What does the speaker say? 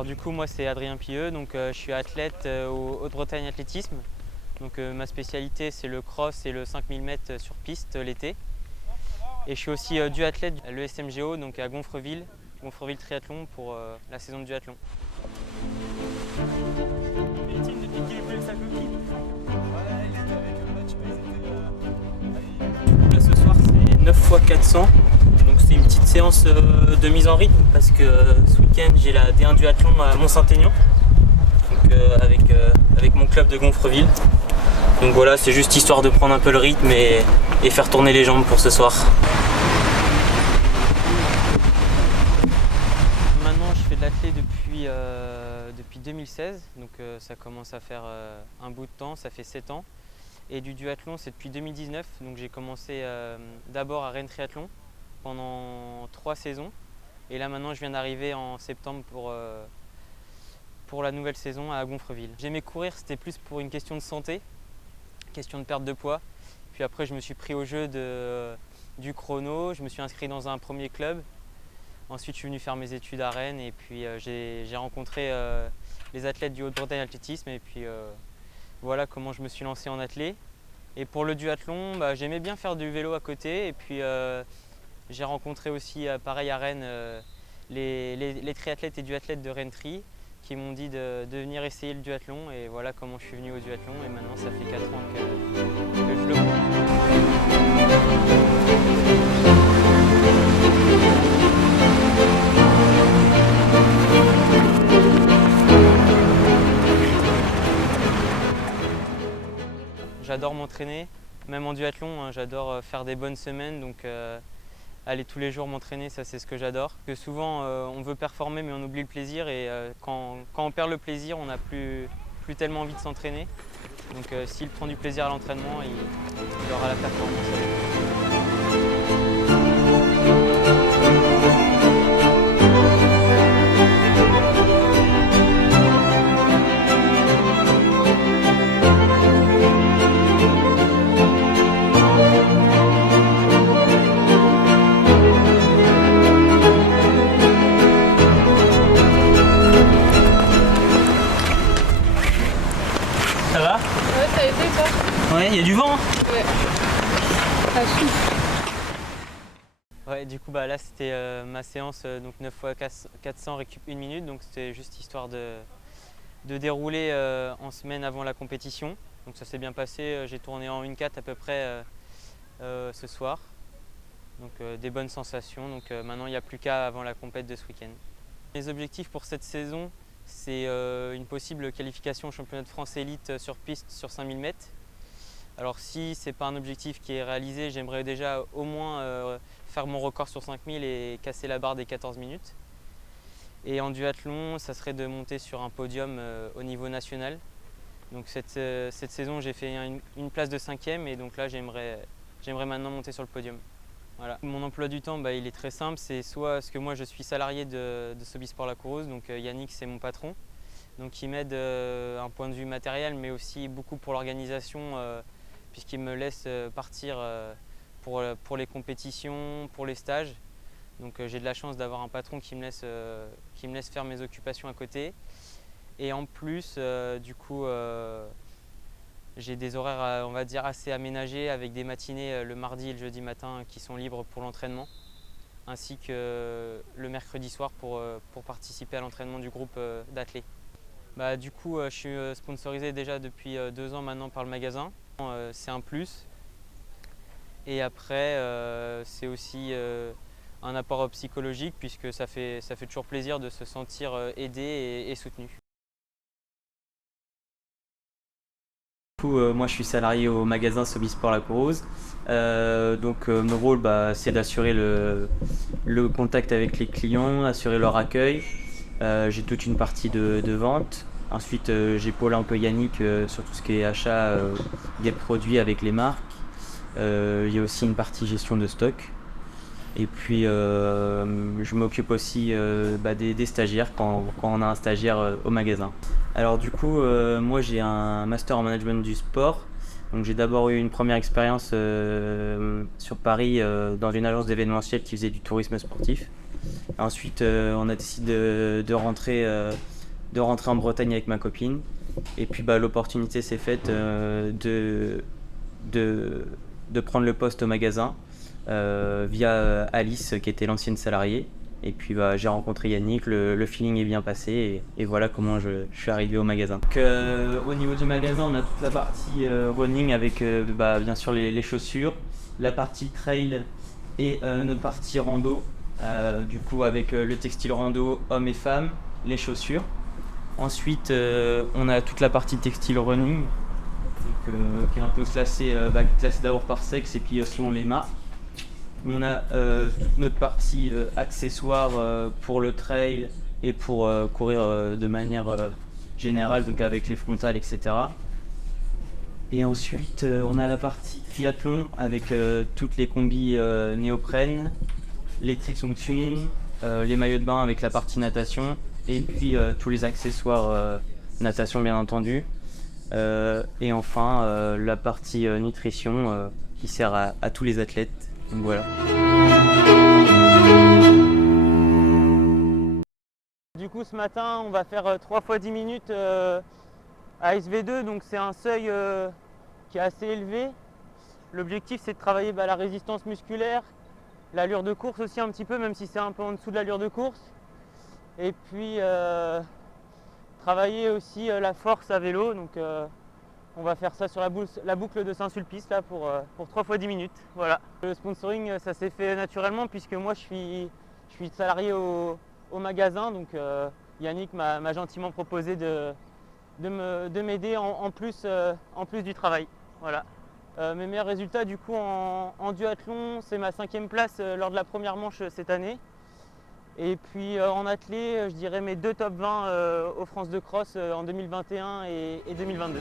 Alors du coup moi c'est Adrien Pieux, donc je suis athlète au Haute-Bretagne Athlétisme. Donc ma spécialité c'est le cross et le 5000 m sur piste l'été. Et je suis aussi duathlète à l'ESMGO, donc à Gonfreville Triathlon pour la saison de duathlon. Là ce soir c'est 9 x 400. Donc c'est une petite séance de mise en rythme parce que ce week-end j'ai la D1 duathlon à Mont-Saint-Aignan avec mon club de Gonfreville. Donc voilà, c'est juste histoire de prendre un peu le rythme et faire tourner les jambes pour ce soir. Maintenant je fais de l'athlé depuis 2016, donc ça commence à faire un bout de temps, ça fait 7 ans. Et du duathlon c'est depuis 2019, donc j'ai commencé d'abord à Rennes Triathlon pendant 3 saisons. Et là maintenant je viens d'arriver en septembre pour la nouvelle saison à Gonfreville. J'aimais courir, c'était plus pour une question de santé, question de perte de poids. Puis après je me suis pris au jeu du chrono, je me suis inscrit dans un premier club. Ensuite je suis venu faire mes études à Rennes et puis j'ai rencontré les athlètes du Haute-Bretagne Athlétisme et puis voilà comment je me suis lancé en athlé. Et pour le duathlon, j'aimais bien faire du vélo à côté et puis j'ai rencontré aussi, pareil à Rennes, les triathlètes et duathlètes de Rennes Tri qui m'ont dit de venir essayer le duathlon et voilà comment je suis venu au duathlon et maintenant ça fait 4 ans que je le fais. J'adore m'entraîner, même en duathlon, hein, j'adore faire des bonnes semaines, donc aller tous les jours m'entraîner, ça c'est ce que j'adore. Que souvent on veut performer mais on oublie le plaisir et quand on perd le plaisir, on n'a plus tellement envie de s'entraîner. Donc s'il prend du plaisir à l'entraînement, il aura la performance. Ça va? Ouais, ça a été quoi? Ouais, il y a du vent. Ouais. Ça souffle. Ouais, du coup là c'était ma séance donc 9 x 400 récup 1 minute, donc c'était juste histoire de dérouler en semaine avant la compétition. Donc ça s'est bien passé, j'ai tourné en 1,4 à peu près ce soir. Donc des bonnes sensations, donc maintenant il n'y a plus qu'à avant la compète de ce week-end. Les objectifs pour cette saison, c'est une possible qualification au championnat de France élite sur piste sur 5000 m. Alors si ce n'est pas un objectif qui est réalisé, j'aimerais déjà au moins faire mon record sur 5000 et casser la barre des 14 minutes. Et en duathlon, ça serait de monter sur un podium au niveau national. Donc cette saison, j'ai fait une place de 5e et donc là j'aimerais maintenant monter sur le podium. Voilà. Mon emploi du temps, il est très simple, c'est soit parce que moi je suis salarié de Sobisport La Crouse, donc Yannick c'est mon patron, donc il m'aide un point de vue matériel mais aussi beaucoup pour l'organisation puisqu'il me laisse partir pour les compétitions, pour les stages. Donc j'ai de la chance d'avoir un patron qui me laisse faire mes occupations à côté. Et en plus, du coup, j'ai des horaires, on va dire, assez aménagés avec des matinées le mardi et le jeudi matin qui sont libres pour l'entraînement, ainsi que le mercredi soir pour participer à l'entraînement du groupe d'athlètes. Du coup, je suis sponsorisé déjà depuis 2 ans maintenant par le magasin. C'est un plus. Et après, c'est aussi un apport psychologique puisque ça fait toujours plaisir de se sentir aidé et soutenu. Du coup, moi je suis salarié au magasin Sobisport La Crouse. Donc mon rôle c'est d'assurer le contact avec les clients, assurer leur accueil. J'ai toute une partie de vente. Ensuite j'épaule un peu Yannick sur tout ce qui est achat des produits avec les marques. Il y a aussi une partie gestion de stock. Et puis je m'occupe aussi des stagiaires quand on a un stagiaire au magasin. Alors du coup, moi j'ai un master en management du sport. Donc j'ai d'abord eu une première expérience sur Paris dans une agence d'événementiel qui faisait du tourisme sportif. Ensuite, on a décidé de rentrer en Bretagne avec ma copine. Et puis l'opportunité s'est faite de prendre le poste au magasin via Alice qui était l'ancienne salariée. Et puis j'ai rencontré Yannick, le feeling est bien passé et voilà comment je suis arrivé au magasin. Donc, au niveau du magasin, on a toute la partie running avec bien sûr les chaussures, la partie trail et notre partie rando. Du coup avec le textile rando hommes et femmes, les chaussures. Ensuite on a toute la partie textile running donc, qui est un peu classée d'abord par sexe et puis selon les marques. On a toute notre partie accessoires pour le trail et pour courir de manière générale, donc avec les frontales, etc. Et ensuite, on a la partie triathlon avec toutes les combis néoprène, les tricks swim, les maillots de bain avec la partie natation et puis tous les accessoires natation bien entendu. Et enfin, la partie nutrition qui sert à tous les athlètes. Donc voilà. Du coup ce matin on va faire 3 fois 10 minutes à SV2, donc c'est un seuil qui est assez élevé. L'objectif c'est de travailler la résistance musculaire, l'allure de course aussi un petit peu, même si c'est un peu en dessous de l'allure de course. Et puis travailler aussi la force à vélo, donc on va faire ça sur la boucle de Saint-Sulpice là pour 3 fois 10 minutes. Voilà. Le sponsoring ça s'est fait naturellement puisque moi je suis salarié au magasin, donc Yannick m'a gentiment proposé de m'aider en plus du travail. Voilà. Mes meilleurs résultats du coup en duathlon, c'est ma 5e place lors de la première manche cette année. Et puis en athlé, je dirais mes 2 top 20 aux France de cross en 2021 et 2022.